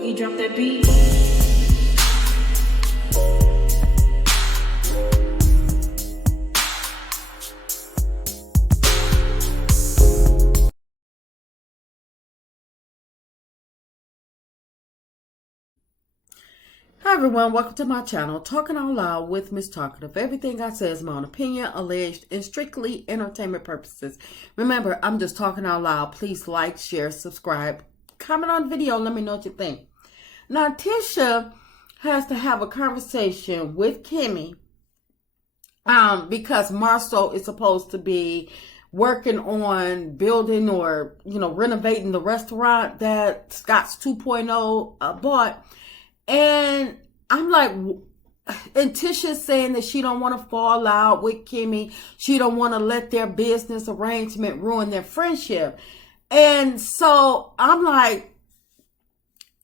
Boogie, drop that beat. Hi everyone, welcome to my channel, Talking Out Loud with Miss Talkative. Everything I say is my own opinion, alleged, and strictly entertainment purposes. Remember, I'm just talking out loud. Please like, share, subscribe, comment on the video, let me know what you think. Now, Tisha has to have a conversation with Kimmie because Marsau is supposed to be working on building or, renovating the restaurant that Scott's 2.0 bought. And I'm like, and Tisha's saying that she don't want to fall out with Kimmie. She don't want to let their business arrangement ruin their friendship. And so I'm like,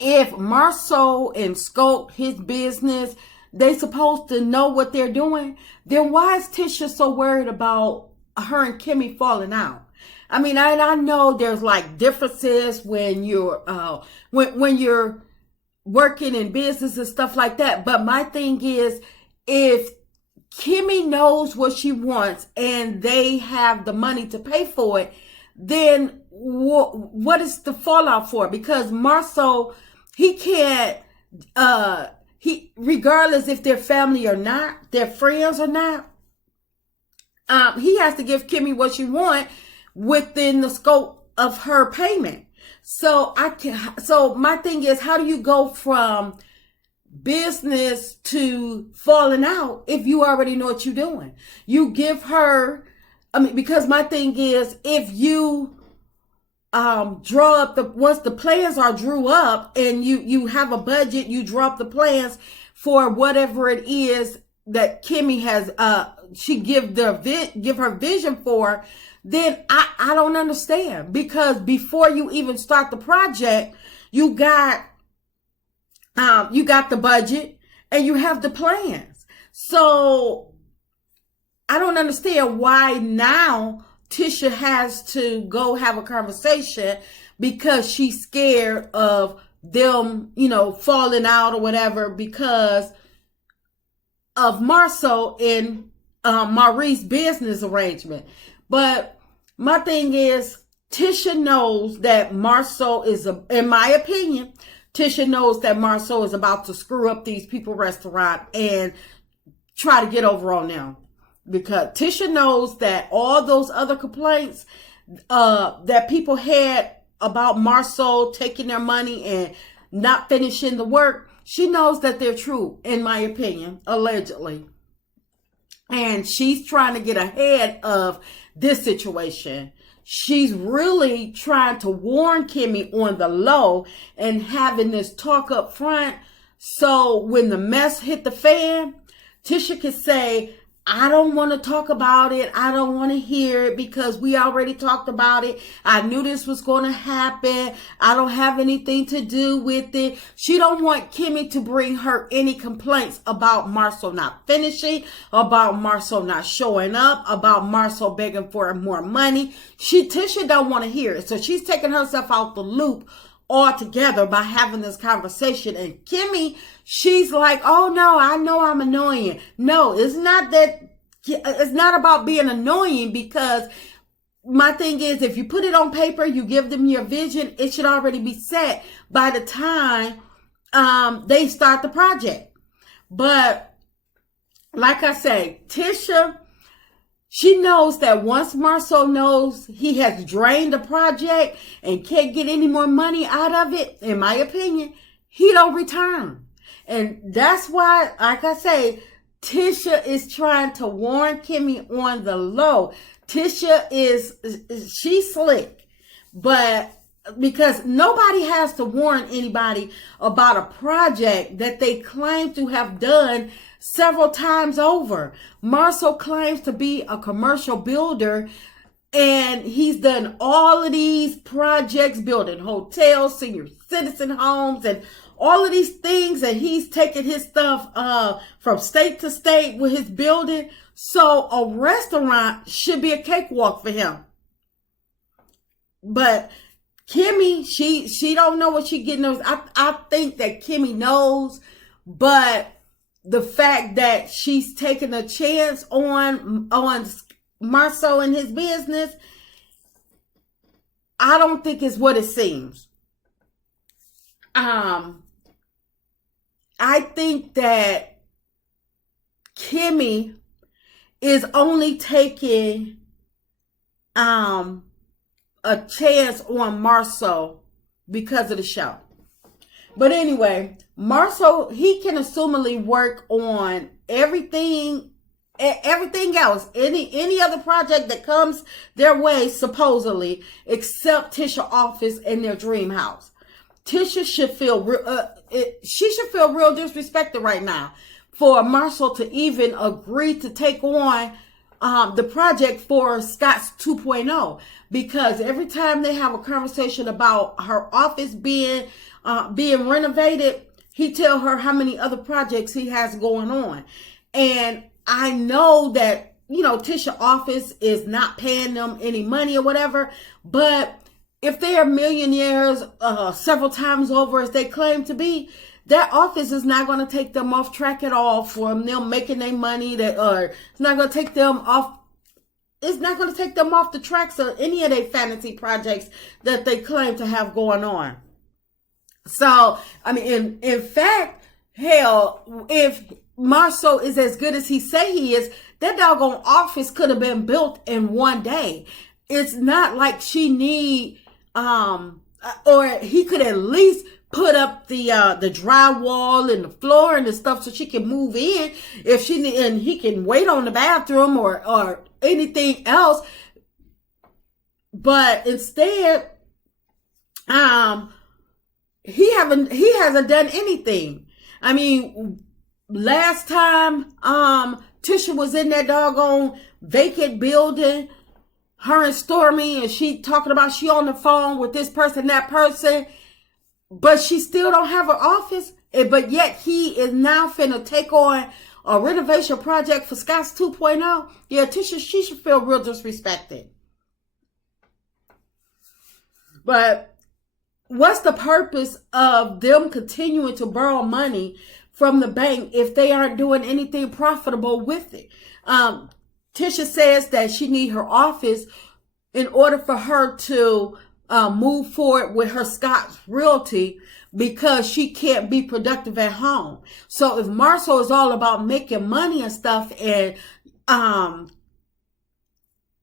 if Marsau and Scope, his business, they supposed to know what they're doing, then why is Tisha so worried about her and Kimmie falling out? I mean, I know there's like differences when you're, when you're working in business and stuff like that. But my thing is, if Kimmie knows what she wants and they have the money to pay for it, then what is the fallout for? Because Marsau, he can't, regardless if they're family or not, they're friends or not, he has to give Kimmie what she wants within the scope of her payment. So my thing is, how do you go from business to falling out if you already know what you're doing? You give her, because my thing is, if you draw up once the plans are drew up and you have a budget, you draw up the plans for whatever it is that Kimmie has, she give her vision for, then I don't understand, because before you even start the project, you got the budget and you have the plans. So I don't understand why now Tisha has to go have a conversation because she's scared of them, falling out or whatever because of Marsau and Marie's business arrangement. But my thing is, Tisha knows that Marsau is, in my opinion, Tisha knows that Marsau is about to screw up these people restaurant and try to get over on them. Because Tisha knows that all those other complaints that people had about Marsau taking their money and not finishing the work, she knows that they're true, in my opinion, allegedly. And she's trying to get ahead of this situation. She's really trying to warn Kimmie on the low and having this talk up front. So when the mess hit the fan, Tisha can say, I don't want to talk about it. I don't want to hear it because we already talked about it. I knew this was going to happen. I don't have anything to do with it. She don't want Kimmie to bring her any complaints about Marsau not finishing, about Marsau not showing up, about Marsau begging for more money. Tisha don't want to hear it. So she's taking herself out the loop altogether by having this conversation. And Kimmie, she's like, oh no, I know I'm annoying. No, it's not that. It's not about being annoying, because my thing is, if you put it on paper, you give them your vision, it should already be set by the time they start the project. But like I say, Tisha, she knows that once Marsau knows he has drained the project and can't get any more money out of it, in my opinion, he don't return. And that's why, like I say, Tisha is trying to warn Kimmie on the low. Tisha she's slick, but because nobody has to warn anybody about a project that they claim to have done several times over. Marsau claims to be a commercial builder, and he's done all of these projects, building hotels, senior citizen homes, and all of these things, and he's taking his stuff from state to state with his building. So a restaurant should be a cakewalk for him. But Kimmie, she don't know what she getting those. I think that Kimmie knows, but the fact that she's taking a chance on Marsau and his business, I don't think it's what it seems. I think that Kimmie is only taking a chance on Marsau because of the show. But anyway, Marsau, he can assumably work on everything else, any other project that comes their way, supposedly, except Tisha office and their dream house. Tisha should feel she should feel real disrespected right now for Marsau to even agree to take on the project for Scott's 2.0, because every time they have a conversation about her office being renovated, he tell her how many other projects he has going on. And I know that, Tisha office is not paying them any money or whatever, but if they are millionaires several times over as they claim to be, that office is not going to take them off track at all from them making their money. It's not going to take them off. It's not going to take them off the tracks of any of their fantasy projects that they claim to have going on. So, I mean, in fact, hell, if Marsau is as good as he say he is, that doggone office could have been built in one day. It's not like she need, or he could at least put up the drywall and the floor and the stuff so she can move in if she need, and he can wait on the bathroom or anything else. But instead, he hasn't done anything. I mean, last time Tisha was in that doggone vacant building, her and Stormy, and she talking about she on the phone with this person, that person, but she still don't have an office. But yet he is now finna take on a renovation project for Scott's 2.0. Yeah, Tisha, she should feel real disrespected. But what's the purpose of them continuing to borrow money from the bank if they aren't doing anything profitable with it? Tisha says that she needs her office in order for her to move forward with her Scott's realty, because she can't be productive at home. So if Marsau is all about making money and stuff, and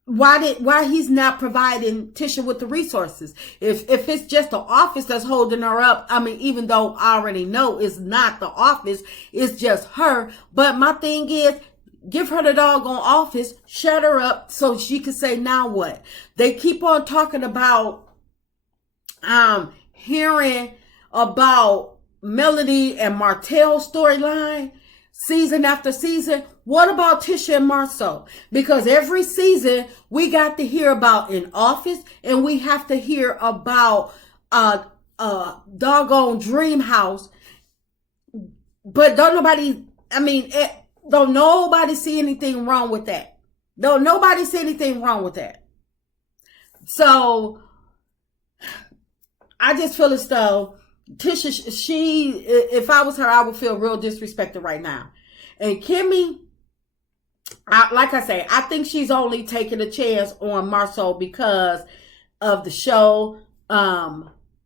why he's not providing Tisha with the resources? If it's just the office that's holding her up, I mean, even though I already know it's not the office, it's just her. But my thing is, give her the doggone office, shut her up so she can say, now what? They keep on talking about hearing about Melody and Marcel's storyline season after season. What about Tisha and Marsau? Because every season we got to hear about an office, and we have to hear about doggone dream house. But don't nobody see anything wrong with that. Don't nobody see anything wrong with that. So I just feel as though Tisha, if I was her, I would feel real disrespected right now. And Kimmie, like I say, I think she's only taking a chance on Marsau because of the show,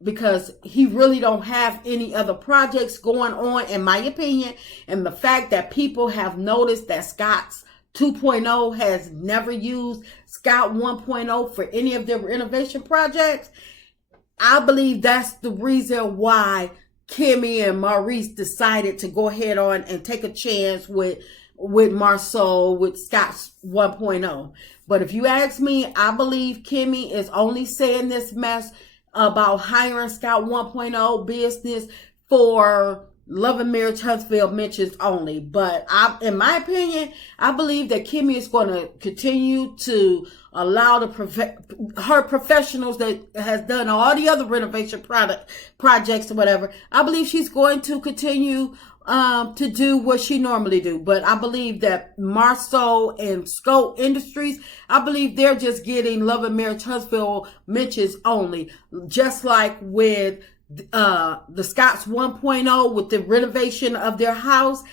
because he really don't have any other projects going on, in my opinion. And the fact that people have noticed that Scott's 2.0 has never used Scott 1.0 for any of their renovation projects, I believe that's the reason why Kimmie and Maurice decided to go ahead on and take a chance with Marsau, with Scott's 1.0. But if you ask me, I believe Kimmie is only saying this mess about hiring Scott 1.0 business for Love and Marriage Huntsville mentions only. But in my opinion, I believe that Kimmie is going to continue to allow her professionals that has done all the other renovation projects or whatever. I believe she's going to continue to do what she normally do. But I believe that Marsau and Scope Industries, I believe they're just getting Love and Marriage Huntsville mentions only. Just like with the Scots 1.0 with the renovation of their house.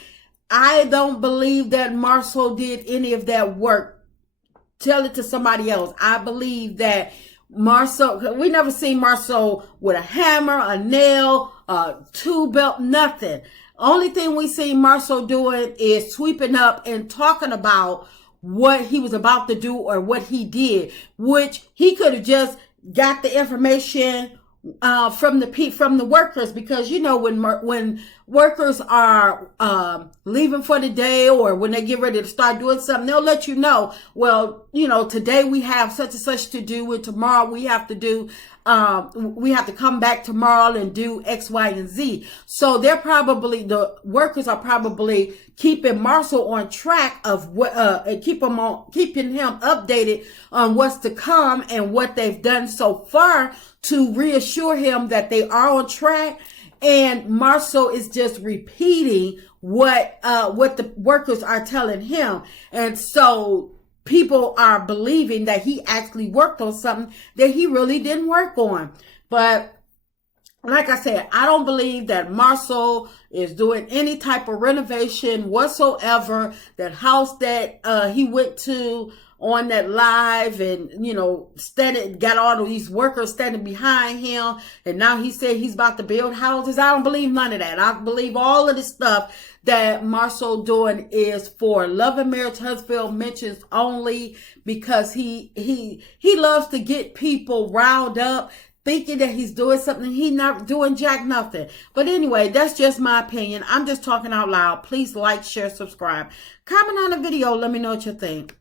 I don't believe that Marcel did any of that work. Tell it to somebody else. I believe that Marcel, we never seen Marcel with a hammer, a nail, a tool belt, nothing. Only thing we see Marcel doing is sweeping up and talking about what he was about to do or what he did, which he could have just got the information from the workers, because you know when workers are leaving for the day, or when they get ready to start doing something, they'll let you know, well, you know, today we have such and such to do, and tomorrow we have to do we have to come back tomorrow and do X, Y, and Z. So the workers are probably keeping Marcel on track of what, and keeping him updated on what's to come and what they've done so far to reassure him that they are on track. And Marcel is just repeating what the workers are telling him. And so people are believing that he actually worked on something that he really didn't work on. But like I said, I don't believe that Marcel is doing any type of renovation whatsoever. That house that he went to on that live, and you know, got all of these workers standing behind him, and now he said he's about to build houses. I don't believe none of that. I believe all of this stuff that Marcel doing is for Love and Marriage Huntsville mentions only, because he loves to get people riled up, thinking that he's doing something. He's not doing jack nothing. But anyway, that's just my opinion. I'm just talking out loud. Please like, share, subscribe. Comment on the video. Let me know what you think.